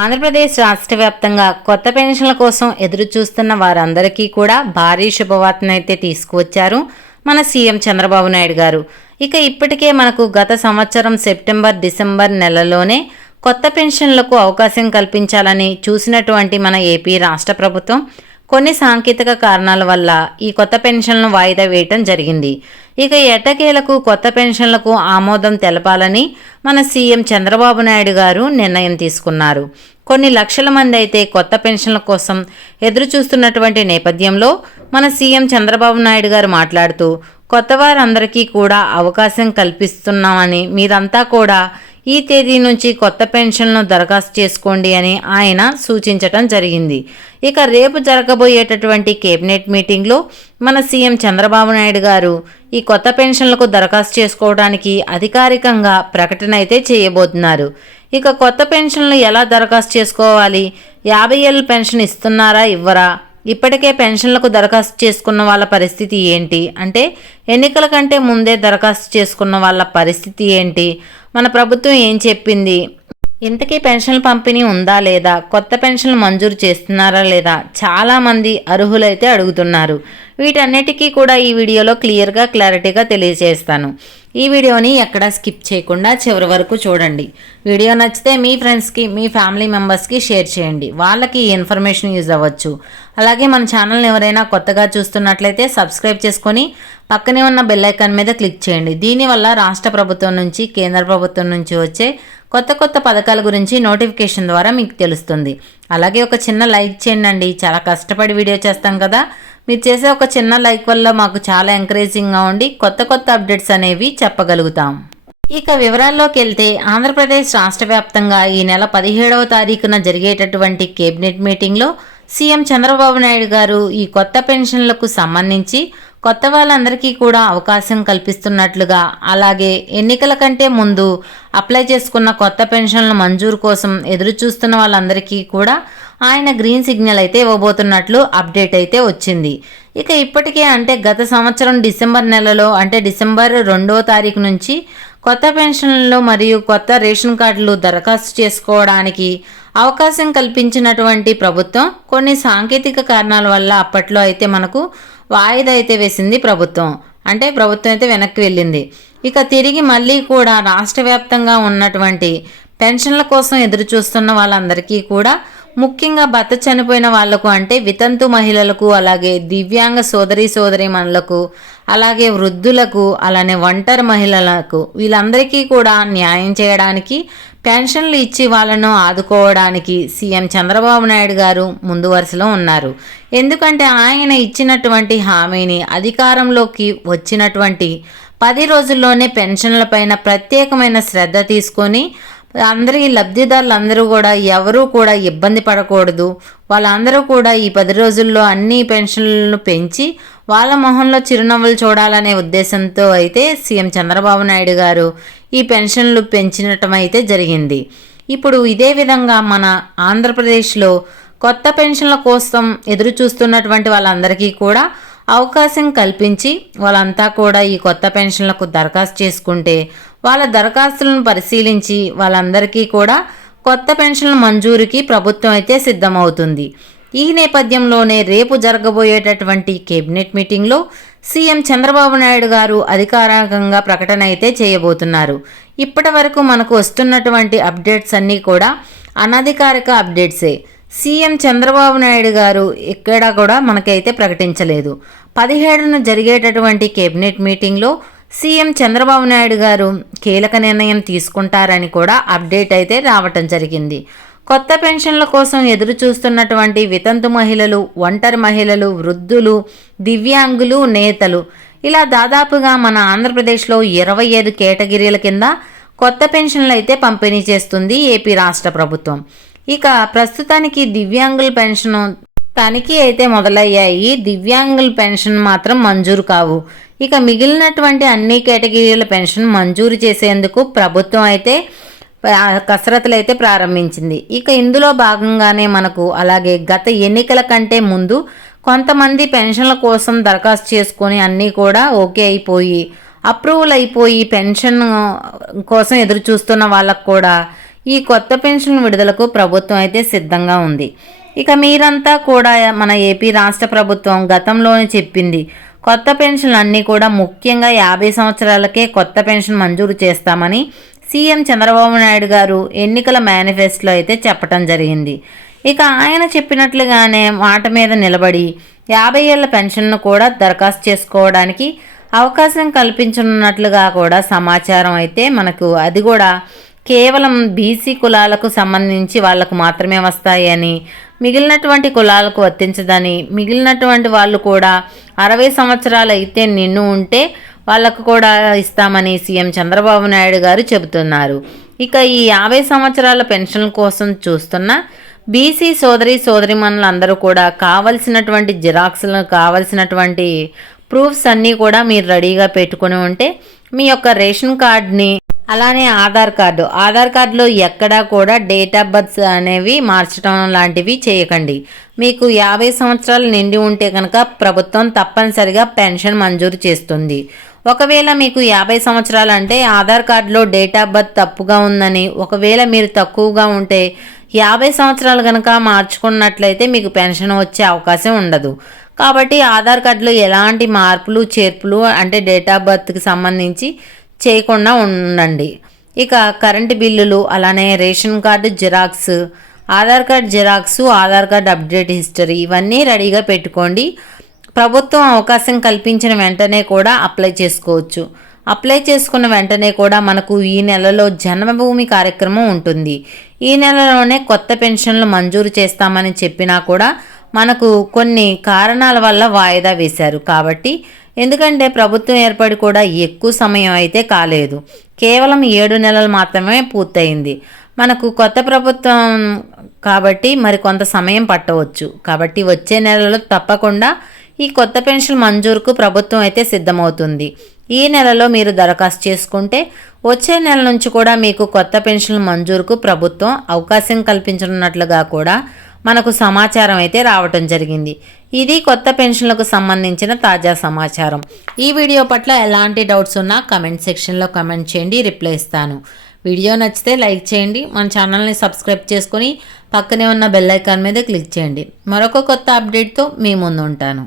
ఆంధ్రప్రదేశ్ రాష్ట్ర వ్యాప్తంగా కొత్త పెన్షన్ల కోసం ఎదురు చూస్తున్న వారందరికీ కూడా భారీ శుభవార్తనైతే తీసుకువచ్చారు మన సీఎం చంద్రబాబు నాయుడు గారు. ఇప్పటికే మనకు గత సంవత్సరం సెప్టెంబర్ డిసెంబర్ నెలలోనే కొత్త పెన్షన్లకు అవకాశం కల్పించాలని చూసినటువంటి మన ఏపీ రాష్ట్ర ప్రభుత్వం కొన్ని సాంకేతిక కారణాల వల్ల ఈ కొత్త పెన్షన్లను వాయిదా వేయటం జరిగింది. ఎట్టకేలకు కొత్త పెన్షన్లకు ఆమోదం తెలపాలని మన సీఎం చంద్రబాబు నాయుడు గారు నిర్ణయం తీసుకున్నారు. కొన్ని లక్షల మంది అయితే కొత్త పెన్షన్ల కోసం ఎదురు చూస్తున్నటువంటి నేపథ్యంలో మన సీఎం చంద్రబాబు నాయుడు గారు మాట్లాడుతూ కొత్త వారందరికీ కూడా అవకాశం కల్పిస్తున్నామని, మీరంతా కూడా ఈ తేదీ నుంచి కొత్త పెన్షన్లను దరఖాస్తు చేసుకోండి అని ఆయన సూచించటం జరిగింది. రేపు జరగబోయేటటువంటి కేబినెట్ మీటింగ్లో మన సీఎం చంద్రబాబు నాయుడు గారు ఈ కొత్త పెన్షన్లకు దరఖాస్తు చేసుకోవడానికి అధికారికంగా ప్రకటన అయితే చేయబోతున్నారు. కొత్త పెన్షన్లు ఎలా దరఖాస్తు చేసుకోవాలి, 50 ఏళ్ళ పెన్షన్ ఇస్తున్నారా ఇవ్వరా, ఇప్పటికే పెన్షన్లకు దరఖాస్తు చేసుకున్న వాళ్ళ పరిస్థితి ఏంటి, అంటే ఎన్నికల కంటే ముందే దరఖాస్తు చేసుకున్న వాళ్ళ పరిస్థితి ఏంటి, మన ప్రభుత్వం ఏం చెప్పింది, ఇంతకీ పెన్షన్ల పంపిణీ ఉందా లేదా, కొత్త పెన్షన్లు మంజూరు చేస్తున్నారా లేదా, చాలామంది అర్హులైతే అడుగుతున్నారు. వీటన్నిటికీ కూడా ఈ వీడియోలో క్లారిటీగా తెలియజేస్తాను. ఈ వీడియోని ఎక్కడా స్కిప్ చేయకుండా చివరి వరకు చూడండి. వీడియో నచ్చితే మీ ఫ్రెండ్స్కి, మీ ఫ్యామిలీ మెంబర్స్కి షేర్ చేయండి, వాళ్ళకి ఈ ఇన్ఫర్మేషన్ యూజ్ అవ్వచ్చు. అలాగే మన ఛానల్ని ఎవరైనా కొత్తగా చూస్తున్నట్లయితే సబ్స్క్రైబ్ చేసుకొని పక్కనే ఉన్న బెల్ ఐకాన్ మీద క్లిక్ చేయండి. దీనివల్ల రాష్ట్ర ప్రభుత్వం నుంచి, కేంద్ర ప్రభుత్వం నుంచి వచ్చే కొత్త పథకాల గురించి నోటిఫికేషన్ ద్వారా మీకు తెలుస్తుంది. అలాగే ఒక చిన్న లైక్ చేయండి. చాలా కష్టపడి వీడియో చేస్తాం కదా, మీరు చేసే ఒక చిన్న లైక్ వల్ల మాకు చాలా ఎంకరేజింగ్గా ఉండి కొత్త అప్డేట్స్ అనేవి చెప్పగలుగుతాం. వివరాల్లోకి వెళ్తే ఆంధ్రప్రదేశ్ రాష్ట్ర వ్యాప్తంగా ఈ నెల 17వ తారీఖున జరిగేటటువంటి కేబినెట్ మీటింగ్లో సీఎం చంద్రబాబు నాయుడు గారు ఈ కొత్త పెన్షన్లకు సంబంధించి కొత్త వాళ్ళందరికీ కూడా అవకాశం కల్పిస్తున్నట్లుగా, అలాగే ఎన్నికల కంటే ముందు అప్లై చేసుకున్న కొత్త పెన్షన్ల మంజూరు కోసం ఎదురు చూస్తున్న వాళ్ళందరికీ కూడా ఆయన గ్రీన్ సిగ్నల్ అయితే ఇవ్వబోతున్నట్లు అప్డేట్ అయితే వచ్చింది. ఇప్పటికే అంటే గత సంవత్సరం డిసెంబర్ నెలలో, అంటే డిసెంబర్ 2వ తారీఖు నుంచి కొత్త పెన్షన్లు మరియు కొత్త రేషన్ కార్డులు దరఖాస్తు చేసుకోవడానికి అవకాశం కల్పించినటువంటి ప్రభుత్వం కొన్ని సాంకేతిక కారణాల వల్ల అప్పట్లో అయితే మనకు వాయిదా అయితే వేసింది ప్రభుత్వం. అంటే ప్రభుత్వం అయితే వెనక్కి వెళ్ళింది. తిరిగి మళ్ళీ కూడా రాష్ట్ర వ్యాప్తంగా ఉన్నటువంటి పెన్షన్ల కోసం ఎదురు చూస్తున్న వాళ్ళందరికీ కూడా, ముఖ్యంగా భర్త చనిపోయిన వాళ్లకు, అంటే వితంతు మహిళలకు, అలాగే దివ్యాంగ సోదరీమణులకు, అలాగే వృద్ధులకు, అలానే ఒంటరి మహిళలకు, వీళ్ళందరికీ కూడా న్యాయం చేయడానికి, పెన్షన్లు ఇచ్చి వాళ్ళను ఆదుకోవడానికి సీఎం చంద్రబాబు నాయుడు గారు ముందు వరుసలో ఉన్నారు. ఎందుకంటే ఆయన ఇచ్చినటువంటి హామీని, అధికారంలోకి వచ్చినటువంటి 10 రోజుల్లోనే పెన్షన్లపైన ప్రత్యేకమైన శ్రద్ధ తీసుకొని లబ్ధిదారులందరూ కూడా ఎవరూ కూడా ఇబ్బంది పడకూడదు, వాళ్ళందరూ కూడా ఈ 10 రోజుల్లో అన్ని పెన్షన్లను పెంచి వాళ్ళ మొహంలో చిరునవ్వులు చూడాలనే ఉద్దేశంతో అయితే సీఎం చంద్రబాబు నాయుడు గారు ఈ పెన్షన్లు పెంచినటం అయితే జరిగింది. ఇప్పుడు ఇదే విధంగా మన ఆంధ్రప్రదేశ్లో కొత్త పెన్షన్ల కోసం ఎదురు చూస్తున్నటువంటి వాళ్ళందరికీ కూడా అవకాశం కల్పించి వాళ్ళంతా కూడా ఈ కొత్త పెన్షన్లకు దరఖాస్తు చేసుకుంటే వాళ్ళ దరఖాస్తులను పరిశీలించి వాళ్ళందరికీ కూడా కొత్త పెన్షన్ల మంజూరుకి ప్రభుత్వం అయితే సిద్ధమవుతుంది. ఈ నేపథ్యంలోనే రేపు జరగబోయేటటువంటి కేబినెట్ మీటింగ్లో సీఎం చంద్రబాబు నాయుడు గారు అధికారికంగా ప్రకటన అయితే చేయబోతున్నారు. ఇప్పటి వరకు మనకు వస్తున్నటువంటి అప్డేట్స్ అన్నీ కూడా అనధికారిక అప్డేట్సే. సీఎం చంద్రబాబు నాయుడు గారు ఎక్కడా కూడా మనకైతే ప్రకటించలేదు. 17న జరిగేటటువంటి కేబినెట్ మీటింగ్లో సీఎం చంద్రబాబు నాయుడు గారు కీలక నిర్ణయం తీసుకుంటారని కూడా అప్డేట్ అయితే రావటం జరిగింది. కొత్త పెన్షన్ల కోసం ఎదురు చూస్తున్నటువంటి వితంతు మహిళలు, ఒంటరి మహిళలు, వృద్ధులు, దివ్యాంగులు, నేతలు, ఇలా దాదాపుగా మన ఆంధ్రప్రదేశ్లో 25 కేటగిరీల కింద కొత్త పెన్షన్లు అయితే పంపిణీ చేస్తుంది ఏపీ రాష్ట్ర ప్రభుత్వం. ప్రస్తుతానికి దివ్యాంగుల పెన్షన్ తనిఖీ అయితే మొదలయ్యాయి. దివ్యాంగుల పెన్షన్ మాత్రం మంజూరు కావు. మిగిలినటువంటి అన్ని కేటగిరీల పెన్షన్ మంజూరు చేసేందుకు ప్రభుత్వం అయితే కసరత్తులు అయితే ప్రారంభించింది. ఇందులో భాగంగానే మనకు అలాగే గత ఎన్నికల కంటే ముందు కొంతమంది పెన్షన్ల కోసం దరఖాస్తు చేసుకొని అన్నీ కూడా ఓకే అయిపోయి, అప్రూవల్ అయిపోయి పెన్షన్ కోసం ఎదురు చూస్తున్న వాళ్ళకు కూడా ఈ కొత్త పెన్షన్ విడుదలకు ప్రభుత్వం అయితే సిద్ధంగా ఉంది. ఇక మీరంతా కూడా మన ఏపీ రాష్ట్ర ప్రభుత్వం గతంలోనే చెప్పింది, కొత్త పెన్షన్లు అన్నీ కూడా ముఖ్యంగా 50 సంవత్సరాలకే కొత్త పెన్షన్ మంజూరు చేస్తామని సీఎం చంద్రబాబు నాయుడు గారు ఎన్నికల మేనిఫెస్టోలో అయితే చెప్పడం జరిగింది. ఇక ఆయన చెప్పినట్లుగానే మాట మీద నిలబడి 50 ఏళ్ల పెన్షన్ను కూడా దరఖాస్తు చేసుకోవడానికి అవకాశం కల్పించనున్నట్లుగా కూడా సమాచారం అయితే మనకు, అది కూడా కేవలం బీసీ కులాలకు సంబంధించి వాళ్లకు మాత్రమే వస్తాయి అని, మిగిలినటువంటి కులాలకు వర్తించదని, మిగిలినటువంటి వాళ్ళు కూడా 60 సంవత్సరాలు అయితే నిన్ను ఉంటే వాళ్ళకు కూడా ఇస్తామని సీఎం చంద్రబాబు నాయుడు గారు చెబుతున్నారు. ఇక ఈ 50 సంవత్సరాల పెన్షన్ కోసం చూస్తున్న బీసీ సోదరిమణులందరూ కూడా కావలసినటువంటి జిరాక్స్లు, కావలసినటువంటి ప్రూఫ్స్ అన్నీ కూడా మీరు రెడీగా పెట్టుకుని ఉంటే మీ యొక్క రేషన్ కార్డ్ని, అలానే ఆధార్ కార్డులో ఎక్కడా కూడా డేట్ ఆఫ్ బర్త్ అనేవి మార్చడం లాంటివి చేయకండి. మీకు 50 సంవత్సరాలు నిండి ఉంటే కనుక ప్రభుత్వం తప్పనిసరిగా పెన్షన్ మంజూరు చేస్తుంది. ఒకవేళ మీకు 50 సంవత్సరాలు అంటే ఆధార్ కార్డులో డేట్ ఆఫ్ బర్త్ తప్పుగా ఉందని, ఒకవేళ మీరు తక్కువగా ఉంటే 50 సంవత్సరాలు కనుక మార్చుకున్నట్లయితే మీకు పెన్షన్ వచ్చే అవకాశం ఉండదు. కాబట్టి ఆధార్ కార్డులో ఎలాంటి మార్పులు చేర్పులు అంటే డేట్ ఆఫ్ బర్త్కి సంబంధించి చేయకుండా ఉండండి. ఇక కరెంటు బిల్లులు, అలానే ration card xerox, Aadhaar card xerox, Aadhaar card update history ఇవన్నీ రెడీగా పెట్టుకోండి. ప్రభుత్వం అవకాశం కల్పించిన వెంటనే కూడా అప్లై చేసుకోవచ్చు. అప్లై చేసుకున్న వెంటనే కూడా మనకు ఈ నెలలో జన్మభూమి కార్యక్రమం ఉంటుంది. ఈ నెలలోనే కొత్త పెన్షన్లు మంజూరు చేస్తామని చెప్పినా కూడా మనకు కొన్ని కారణాల వల్ల వాయిదా వేశారు. కాబట్టి ఎందుకంటే ప్రభుత్వం ఏర్పడి కూడా ఎక్కువ సమయం అయితే కాలేదు, కేవలం 7 నెలలు మాత్రమే పూర్తయింది. మనకు కొత్త ప్రభుత్వం కాబట్టి మరి కొంత సమయం పట్టవచ్చు. కాబట్టి వచ్చే నెలలో తప్పకుండా ఈ కొత్త పెన్షన్ మంజూరుకు ప్రభుత్వం అయితే సిద్ధమవుతుంది. ఈ నెలలో మీరు దరఖాస్తు చేసుకుంటే వచ్చే నెల నుంచి కూడా మీకు కొత్త పెన్షన్ మంజూరుకు ప్రభుత్వం అవకాశం కల్పించనున్నట్లుగా కూడా మనకు సమాచారం అయితే రావటం జరిగింది. ఇది కొత్త పెన్షన్లకు సంబంధించిన తాజా సమాచారం. ఈ వీడియో పట్ల ఎలాంటి డౌట్స్ ఉన్నా కమెంట్ సెక్షన్లో కమెంట్ చేయండి, రిప్లై ఇస్తాను. వీడియో నచ్చితే లైక్ చేయండి, మన ఛానల్ని సబ్స్క్రైబ్ చేసుకొని పక్కనే ఉన్న బెల్ ఐకాన్ మీద క్లిక్ చేయండి. మరొక కొత్త అప్డేట్తో మీ ముందు ఉంటాను.